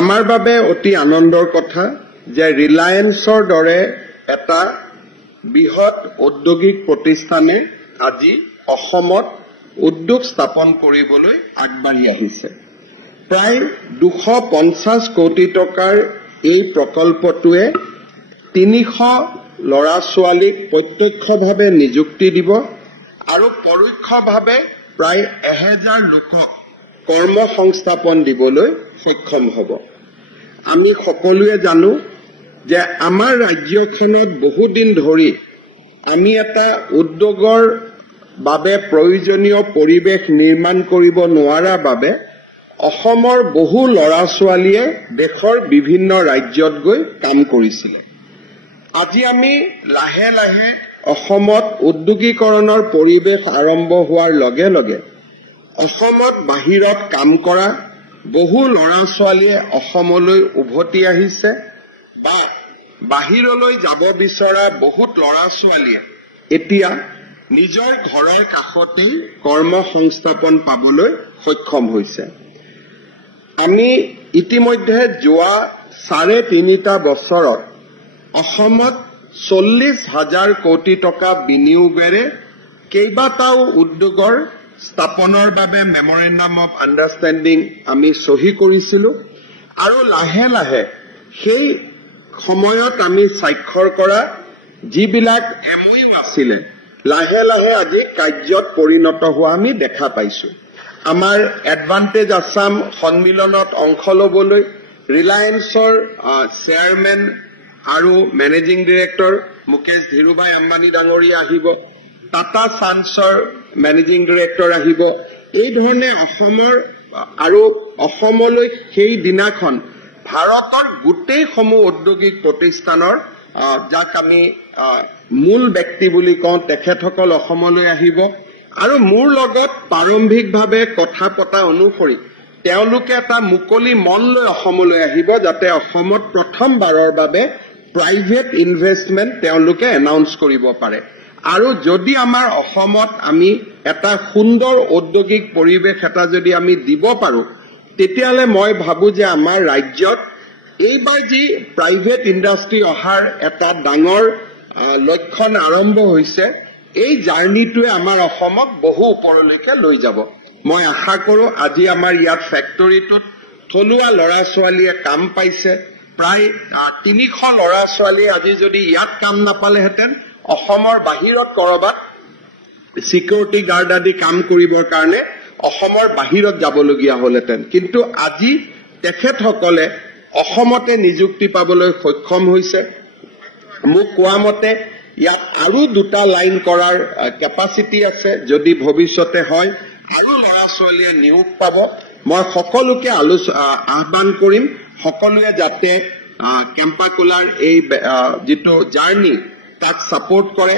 আমাৰ বাবে অতি আনন্দৰ কথা যে ৰিলায়েন্সৰ দৰে এটা বৃহৎ ঔদ্যোগিক প্ৰতিষ্ঠানে আজি অসমত উদ্যোগ স্থাপন কৰিবলৈ আগবাঢ়ি আহিছে। প্ৰায় 250 কোটি টকাৰ এই প্ৰকল্পটোৱে 300 ল'ৰা ছোৱালীক প্ৰত্যক্ষভাৱে নিযুক্তি দিব আৰু পৰোক্ষভাৱে প্ৰায় 1000 লোকক কৰ্মসংস্থাপন দিবলৈ সক্ষম হ'ব। আমি সকলোৱে জানো যে আমাৰ ৰাজ্যখনত বহুদিন ধৰি আমি এটা উদ্যোগৰ বাবে প্ৰয়োজনীয় পৰিৱেশ নিৰ্মাণ কৰিব নোৱাৰাৰ বাবে অসমৰ বহু ল'ৰা ছোৱালীয়ে দেশৰ বিভিন্ন ৰাজ্যত গৈ কাম কৰিছিল। আজি আমি লাহে লাহে অসমত উদ্যোগীকৰণৰ পৰিৱেশ আৰম্ভ হোৱাৰ লগে লগে অসমত বাহিৰত কাম কৰা বহু ল'ৰা ছোৱালীয়ে অসমলৈ উভতি আহিছে বা বাহিৰলৈ যাব বিচৰা বহুত ল'ৰা ছোৱালীয়ে এতিয়া নিজৰ ঘৰৰ কাষতেই কৰ্মসংস্থাপন পাবলৈ সক্ষম হৈছে। আমি ইতিমধ্যে যোৱা 3.5 বছৰত অসমত 40,000 কোটি টকা বিনিয়োগেৰে কেইবাটাও উদ্যোগৰ স্থাপনৰ বাবে মেমৰেণ্ডাম অফ আণ্ডাৰষ্টেণ্ডিং আমি চহী কৰিছিলো আৰু লাহে লাহে সেই সময়ত আমি স্বাক্ষৰ কৰা যিবিলাক MOU আছিলে লাহে লাহে আজি কাৰ্যত পৰিণত হোৱা আমি দেখা পাইছো। আমাৰ এডভান্টেজ আছাম সন্মিলনত অংশ ল'বলৈ ৰিলায়েন্সৰ চেয়াৰমেন আৰু মেনেজিং ডিৰেক্টৰ মুকেশ ধীৰুভাই আম্বানী ডাঙৰীয়া আহিব, টাটা চান্সৰ মেনেজিং ডিৰেক্টৰ আহিব। এই ধৰণে অসমৰ আৰু অসমলৈ সেই দিনাখন ভাৰতৰ গোটেইসমূহ ঔদ্যোগিক প্ৰতিষ্ঠানৰ যাক আমি মূল ব্যক্তি বুলি কওঁ তেখেতসকল অসমলৈ আহিব আৰু মোৰ লগত প্ৰাৰম্ভিকভাৱে কথা পতা অনুসৰি তেওঁলোকে এটা মুকলি মন লৈ অসমলৈ আহিব যাতে অসমত প্ৰথমবাৰৰ বাবে প্ৰাইভেট ইনভেষ্টমেণ্ট তেওঁলোকে এনাউন্স কৰিব পাৰে। আৰু যদি আমাৰ অসমত আমি এটা সুন্দৰ ঔদ্যোগিক পৰিৱেশ এটা যদি আমি দিব পাৰো তেতিয়াহ'লে মই ভাবো যে আমাৰ ৰাজ্যত এইবাৰ যি প্ৰাইভেট ইণ্ডাষ্ট্ৰী অহাৰ এটা ডাঙৰ লক্ষণ আৰম্ভ হৈছে এই জাৰ্নিটোৱে আমাৰ অসমক বহু ওপৰলৈকে লৈ যাব। মই আশা কৰো আজি আমাৰ ইয়াত ফেক্টৰীটোত থলুৱা ল'ৰা ছোৱালীয়ে কাম পাইছে। প্ৰায় 300 ল'ৰা ছোৱালীয়ে আজি যদি ইয়াত কাম নাপালেহেঁতেন অসমৰ বাহিৰত কৰবাত সিকিউৰিটি গাৰ্ড আদি কাম কৰিবৰ কাৰণে অসমৰ বাহিৰত যাবলগীয়া হ'লহেঁতেন, কিন্তু আজি তেখেতসকলে অসমতে নিযুক্তি পাবলৈ সক্ষম হৈছে। মোক কোৱা মতে ইয়াত আৰু 2টা লাইন কৰাৰ কেপাচিটি আছে। যদি ভৱিষ্যতে হয় আৰু ল'ৰা ছোৱালীয়ে নিয়োগ পাব। মই সকলোকে আহ্বান কৰিম সকলোৱে যাতে কেম্পাকুলাৰ এই যিটো জাৰ্নি তাক ছাপোৰ্ট কৰে।